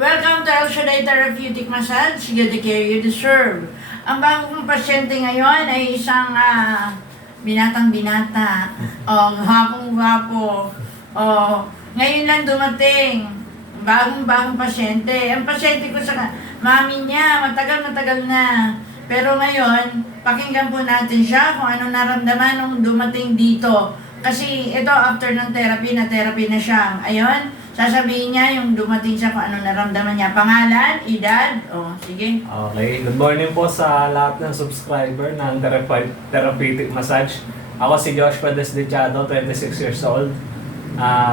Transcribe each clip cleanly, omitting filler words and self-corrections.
Welcome to El Shaddai Therapeutic Massage. Get the care you deserve. Ang bago kong pasyente ngayon ay isang binatang-binata. Hapong-gapo. Ngayon lang dumating. Bagong-bagong pasyente. Ang pasyente ko sa mami niya, matagal na. Pero ngayon, pakinggan po natin siya kung ano naramdaman nung dumating dito. Kasi ito, after ng therapy na siya. Ayun, sasabihin niya yung dumating siya kung ano naramdaman niya. Pangalan, edad, sige. Okay, good morning po sa lahat ng subscriber ng Therapeutic Massage. Ako si Joshua Desdichado, 26 years old.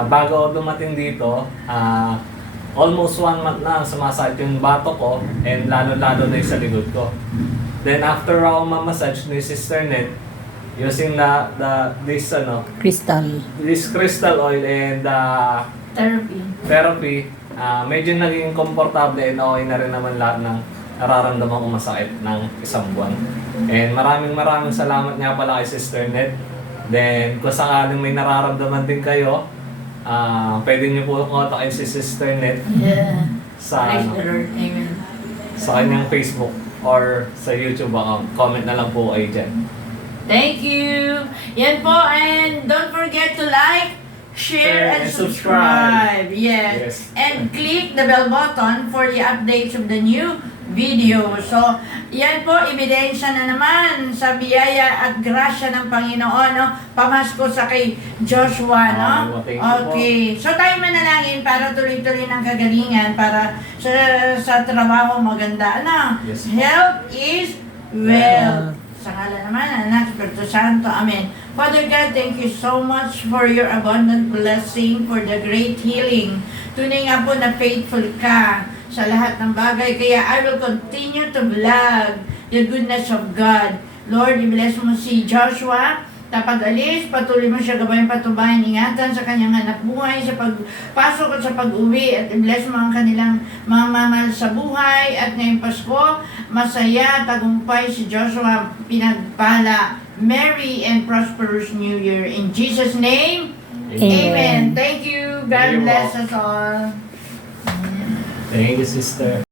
Bago ako dumating dito, almost 1 month na sumasakit yung bato ko and lalo-lalo na yung sa likod ko. Then after ako mamassage ni Sister Net, using this crystal oil and therapy, medyo naging komportable and okay na rin naman lahat ng nararamdaman kong masakit ng isang buwan. And maraming salamat nga pala kay Sister Net. Then kung sakaling may nararamdaman din kayo, pwede niyo po kontakin si Sister Net sa kanyang Facebook or sa YouTube account. Comment na lang po kayo dyan. Thank you! Yan po, and don't forget to like, share, and subscribe. Yes. And click the bell button for the updates of the new video. So, yan po, ebidensya na naman sa biyaya at grasya ng Panginoon, no? Pamasko sa kay Joshua, no? Okay. So, tayo manalangin para tuloy-tuloy ng kagalingan, para sa trabaho maganda, no? Yes. Health is wealth. Sa ngalan naman, Anak, Espiritu Santo. Amen. Father God, thank you so much for your abundant blessing, for the great healing. Tunay nga po na faithful ka sa lahat ng bagay. Kaya I will continue to vlog the goodness of God. Lord, i-bless mo si Joshua. Tapag alis, patuloy mo siya gabayan patubayan, ingatan sa kanyang hanap buhay, sa pagpasok at sa pag-uwi, at i-bless mo ang kanilang mga mamahal sa buhay. At ngayong Pasko, masaya, tagumpay si Joshua, pinagpala. Merry and prosperous New Year. In Jesus' name, Amen. Thank you. God bless us all. Thank you, Sister.